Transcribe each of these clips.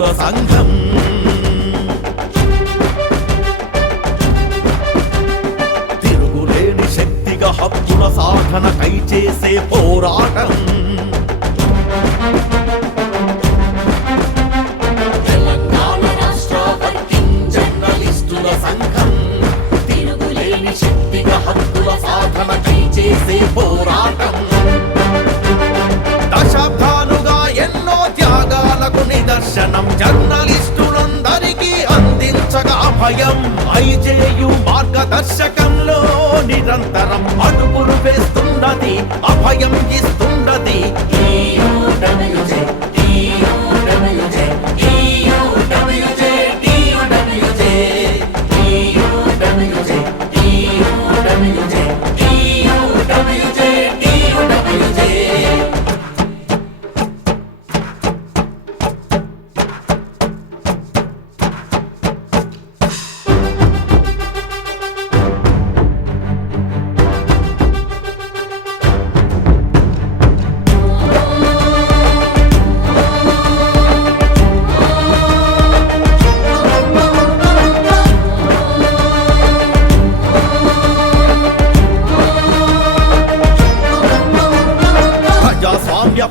జర్నలిస్టుల సంఘం తిరుగులేని శక్తిగా హక్కుల సాధనకై చేసే పోరాటం తెలంగాణ రాష్ట్ర వర్కింగ్ జర్నలిస్టుల సంఘం తిరుగులేని శక్తిగా హక్కుల సాధనకై చేసే పోరాటం దశాబ్దాలుగా ఎన్నో త్యాగాలకు నిదర్శనం జర్నలిస్టులందరికీ అందించగా అభయం ఐజేయు మార్గదర్శకంలో నిరంతరం అడుగులు వేస్తున్నది అభయం ఇస్తున్నది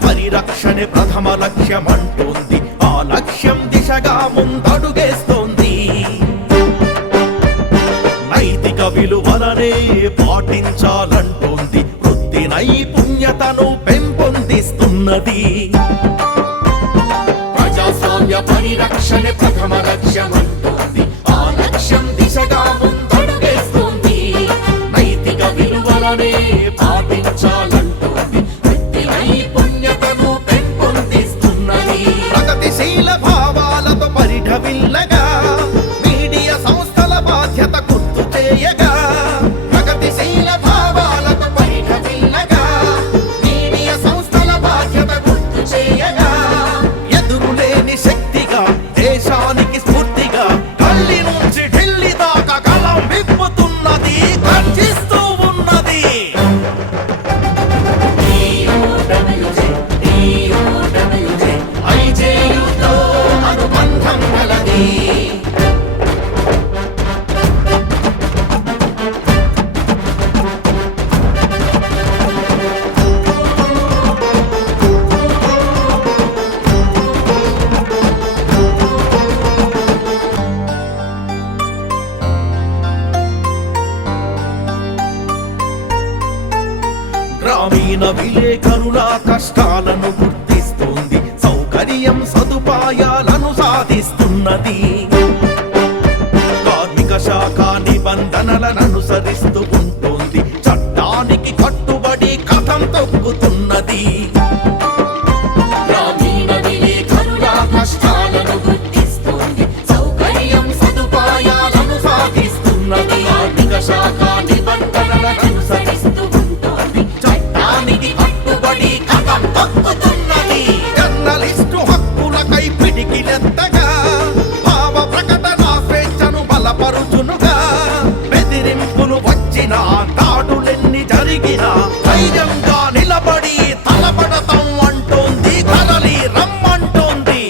పరిరక్షణే ప్రథమ లక్ష్యమంటోంది ఆ లక్ష్యం దిశగా ముందడుగేస్తోంది నైతిక విలువలనే పాటించాలంటోంది వృత్తి నైపుణ్యతను పెంపొందిస్తున్నది ప్రజాస్వామ్య పరిరక్షణే ప్రథమ లక్ష్యమంటోంది ఆ లక్ష్యం దిశగా ముందడుగేస్తోంది నైతిక విలువలనే పాటించాలంటోంది ప్రగతిశీల భావాలతో పరిఢవిల్లగా మీడియా సంస్థల బాధ్యత గుర్తు చేయగా ప్రగతిశీల భావాలతో పరిఢవిల్లగా మీడియా సంస్థల బాధ్యత గుర్తు చేయగా ఎదురులేని శక్తిగా దేశానికి స్ఫూర్తిగా గల్లీ నుంచి ఢిల్లీ దాకా కలం విప్పుతున్నది గర్జిస్తూ ఉన్నది ఐజేయుతో అనుబంధం కలది గ్రామీణ విలేకరుల కష్టాలను గుర్తిస్తుంది సౌకర్యం సదుపాయాలను సాధిస్తున్నది కార్మిక శాఖ నిబంధనలను అనుసరిస్తూ ఉంటుంది చట్టానికి కట్టుబడి కథం తొక్కుతున్నది గ్రామీణ విలేకరుల కష్టాలను గుర్తిస్తుంది సౌకర్యం సదుపాయాలను సాధిస్తున్నది కార్మిక శాఖ నిబంధనలను అనుసరిస్తూ ఉంటుంది చట్టానికి కట్టుబడి కథం తొక్కుతున్నది జర్నలిస్టు హక్కులకై పిడికిలెత్తగా భావ ప్రకటన స్వేచ్ఛను బలపరుచునుగా బెదిరింపులు వచ్చినా దాడులెన్ని జరిగినా ధైర్యంగా నిలబడి తలపడతాం అంటోంది కదలి రమ్మంటోంది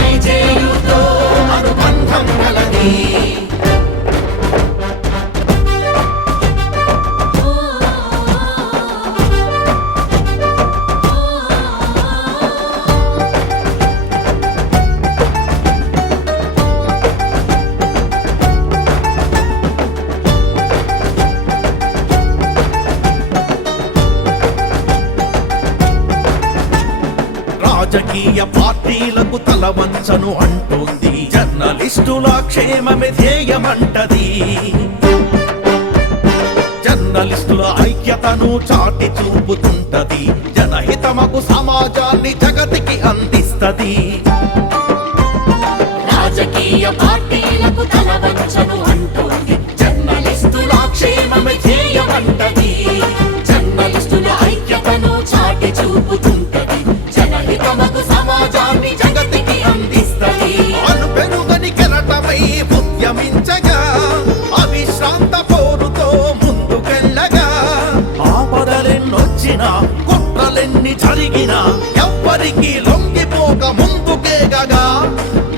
ఐజేయుతో అనుబంధం కలది రాజకీయ పార్టీలకు తలవంచను అంటోంది జర్నలిస్టుల క్షేమమే ధ్యేయమంటది జర్నలిస్టుల ఐక్యతను చాటి చూపుతుంటది జనహితమకు సమాజాన్ని జగతికి అందిస్తది రాజకీయ పార్టీలకు తలవంచను అంటోంది జర్నలిస్టుల క్షేమమే ధ్యేయమంటది జర్నలిస్టుల ఐక్యతను చాటి చూపుతుంటది జనహితమకు సమాజాన్ని జగతికి అందిస్తది అనుపెరుగని కెరటమై ఉద్యమించగా అవిశ్రాంత పోరుతో ముందుకెళ్ళగా ఆపదలెన్నొచ్చినా కుట్ర జరిగినా ఎవ్వరికి లొంగిపోక ముందుకేగగా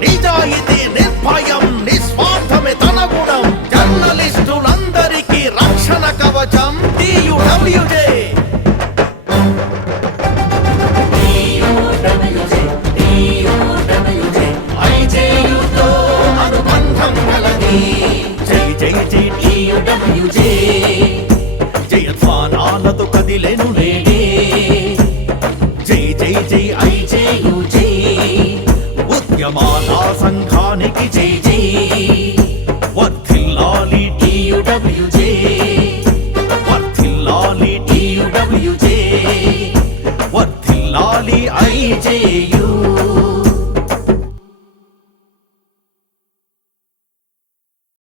నిజాయితీ నిర్భయం నిస్వార్థమే తన గుణం జర్నలిస్టులందరికీ రక్షణ కవచం TUWJ IJUతో అనుబంధం కలది జై జై జై TUWJ జయధ్వానాలతో కదిలెను నేడే జై జై జై IJUJ ఉద్యమాల సంఘానికి జై జై వర్ధిల్లాలి TUWJ వర్ధిల్లాలి TUWJ వర్ధిల్లాలి IJUJ